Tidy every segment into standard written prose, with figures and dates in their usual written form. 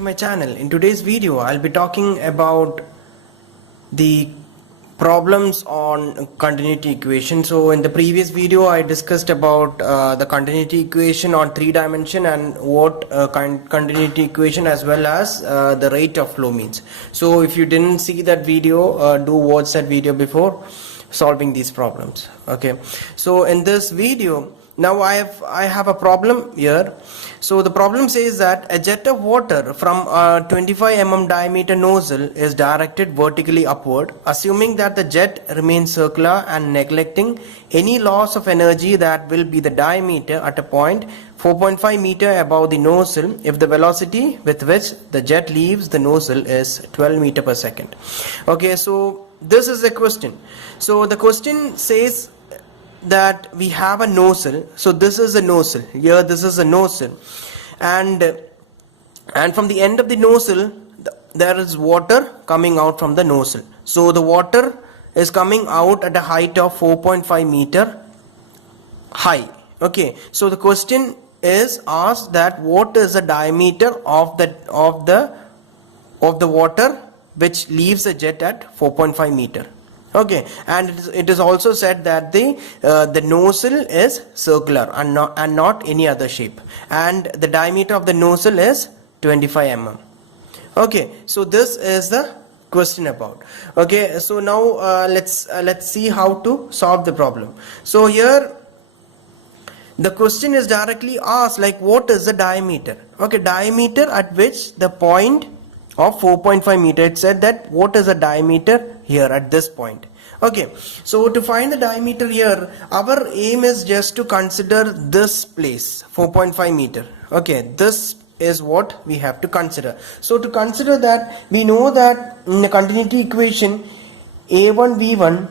to my channel. In today's video I'll be talking about the problems on continuity equation. So in the previous video I discussed about the continuity equation on 3 dimension and what continuity equation as well as the rate of flow means. So if you didn't see that video, do watch that video before solving these problems. Okay, so in this video now I have a problem here. So the problem says that a jet of water from a 25 mm diameter nozzle is directed vertically upward, assuming that the jet remains circular and neglecting any loss of energy that will be the diameter at a point 4.5 meter above the nozzle if the velocity with which the jet leaves the nozzle is 12 meter per second. Okay, so this is the question. So the question says that we have a nozzle. So this is a nozzle here, this is a nozzle, and from the end of the nozzle there is water coming out from the nozzle. So the water is coming out at a height of 4.5 meter high. Okay, so the question is asked that what is the diameter of the water which leaves the jet at 4.5 meter. Okay, and it is also said that the nozzle is circular and not any other shape, and the diameter of the nozzle is 25 mm. Okay, so this is the question about. Okay, so now let's see how to solve the problem. So here the question is directly asked, like, what is the diameter? Okay, diameter at which the point of 4.5 meter. It said that what is the diameter here at this point. Okay, so to find the diameter here, our aim is just to consider this place 4.5 meter. Okay, this is what we have to consider. So to consider that, we know that in the continuity equation A1 V1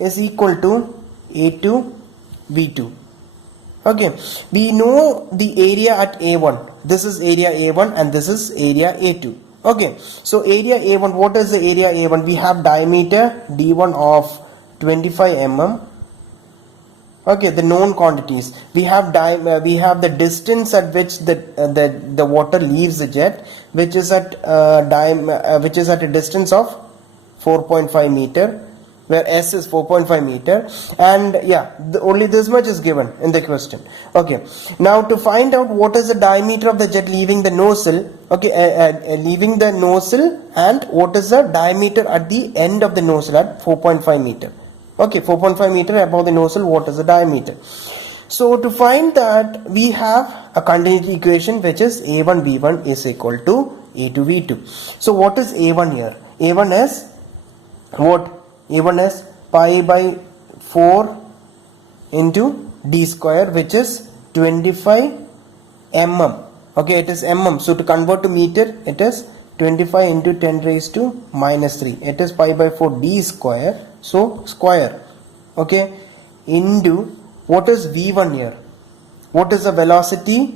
is equal to A2 V2. Okay, we know the area at A1. This is area A1 and this is area A2. Okay, so area A1, what is the area A1? We have diameter D1 of 25 mm. Okay, the known quantities. We have the distance at which the water leaves the jet, which is at a distance of 4.5 meter, where S is 4.5 meter, and yeah, only this much is given in the question. Okay, now to find out what is the diameter of the jet leaving the nozzle, okay, leaving the nozzle, and what is the diameter at the end of the nozzle at 4.5 meter. Okay, 4.5 meter above the nozzle, what is the diameter? So to find that, we have a continuity equation which is A1 V1 is equal to A2 V2. So what is A1 here? A1 is what? A1 is pi by 4 into d square, which is 25 mm. Okay, it is mm. So to convert to meter, it is 25 into 10 raised to minus 3. It is pi by 4 d square. So square. Okay, into what is V1 here? What is the velocity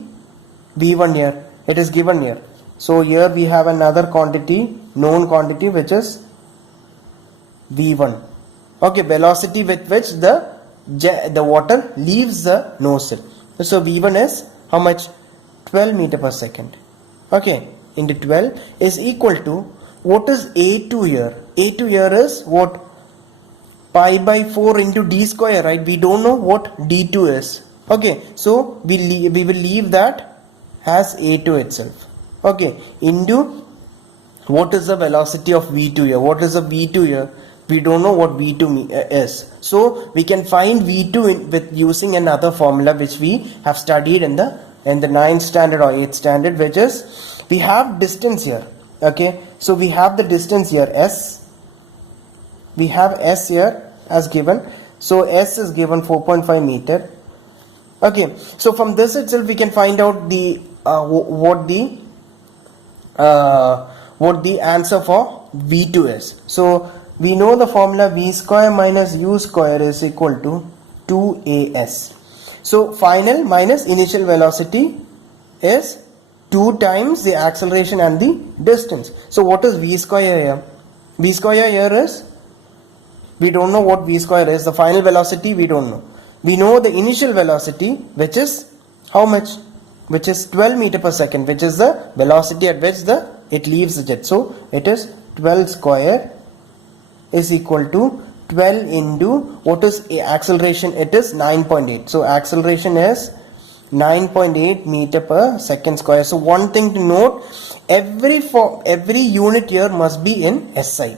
V1 here? It is given here. So here we have another quantity, known quantity, which is V1. Okay, velocity with which the water leaves the nozzle. So V1 is how much? 12 meter per second. Okay, into 12 is equal to, what is A2 here? A2 here is what? Pi by 4 into d square, right? We don't know what D2 is. Okay, so we will leave that as A2 itself. Okay, into what is the velocity of V2 here? What is the V2 here? We don't know what V2 is. So we can find V2 with using another formula which we have studied in the 9th standard or 8th standard, which is, we have distance here. Okay, so we have the distance here, S. We have S here as given. So S is given 4.5 meter. Okay, so from this itself we can find out the what the answer for V2 is. So we know the formula V square minus U square is equal to 2AS. So final minus initial velocity is 2 times the acceleration and the distance. So what is V square here? V square here is, we don't know what V square is. The final velocity we don't know. We know the initial velocity, which is how much? which is 12 meter per second, which is the velocity at which it leaves the jet. So it is 12 square is equal to 12 into what is acceleration? It is 9.8. So acceleration is 9.8 meter per second square. So one thing to note, every unit here must be in SI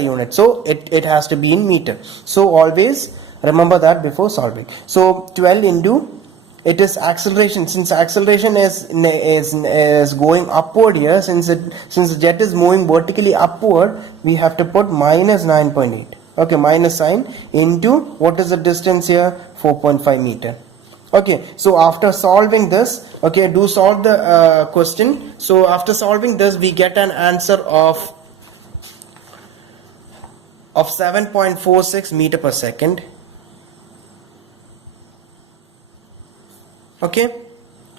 unit. So it has to be in meter. So always remember that before solving. So 12 into, it is acceleration. Since acceleration is going upward here, since the jet is moving vertically upward, we have to put minus 9.8. Okay, minus sign into what is the distance here? 4.5 meter. Okay, so after solving this, okay, do solve the question. So after solving this, we get an answer of 7.46 meter per second. Okay,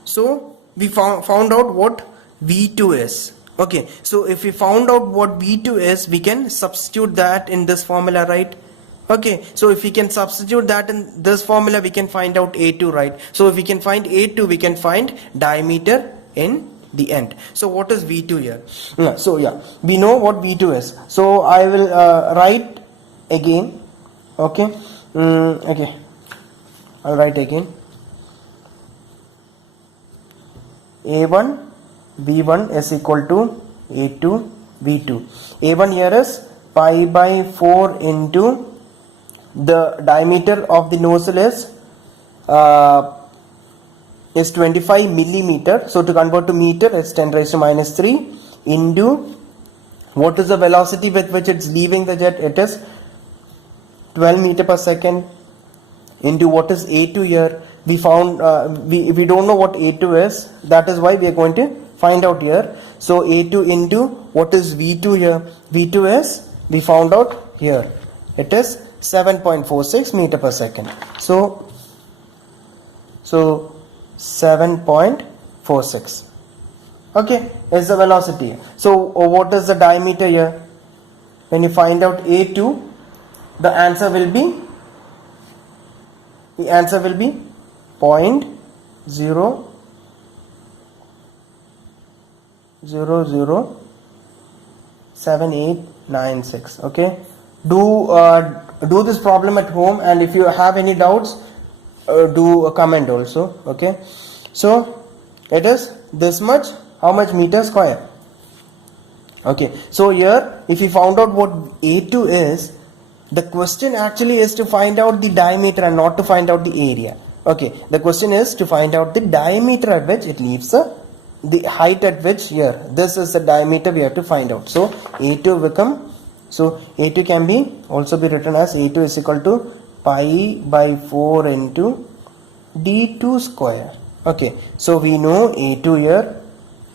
so we found out what V2 is. Okay, so if we found out what V2 is, we can substitute that in this formula, right? Okay, so if we can substitute that in this formula, we can find out A2, right? So if we can find A2, we can find diameter in the end. So what is V2 here? So yeah, we know what V2 is. So I will write again. Okay, okay, I'll write again. A1 V1 is equal to A2 V2. A1 here is pi by 4 into the diameter of the nozzle is 25 millimeter. So to convert to meter, it's 10 raised to minus 3 into what is the velocity with which it's leaving the jet? It is 12 meter per second into what is A2 here. We found we don't know what A2 is. That is why we are going to find out here. So A2 into what is V2 here? V2 is, we found out here, it is 7.46 meter per second. So 7.46. Okay, is the velocity. So what is the diameter here? When you find out A2, the answer will be 0.007896. Okay, do this problem at home, and if you have any doubts, do a comment also. Okay, so it is this much. How much meter square? Okay, so here if you found out what A2 is, the question actually is to find out the diameter and not to find out the area. Okay, the question is to find out the diameter at which it leaves the height at which here. This is the diameter we have to find out. So A2 become, so A2 can be also be written as A2 is equal to pi by 4 into D2 square. Okay, so we know A2 here,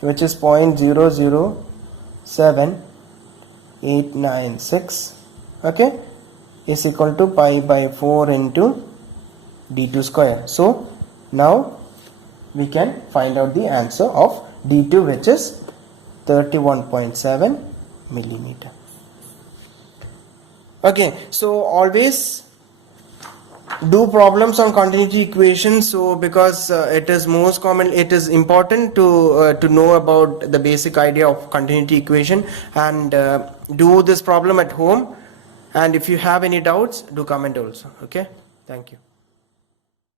which is 0.007896. Okay, is equal to pi by 4 into D2 square. So now we can find out the answer of D2, which is 31.7 millimeter. Okay, so always do problems on continuity equations. So because it is most common, it is important to know about the basic idea of continuity equation, and do this problem at home. And if you have any doubts, do comment also. Okay, thank you.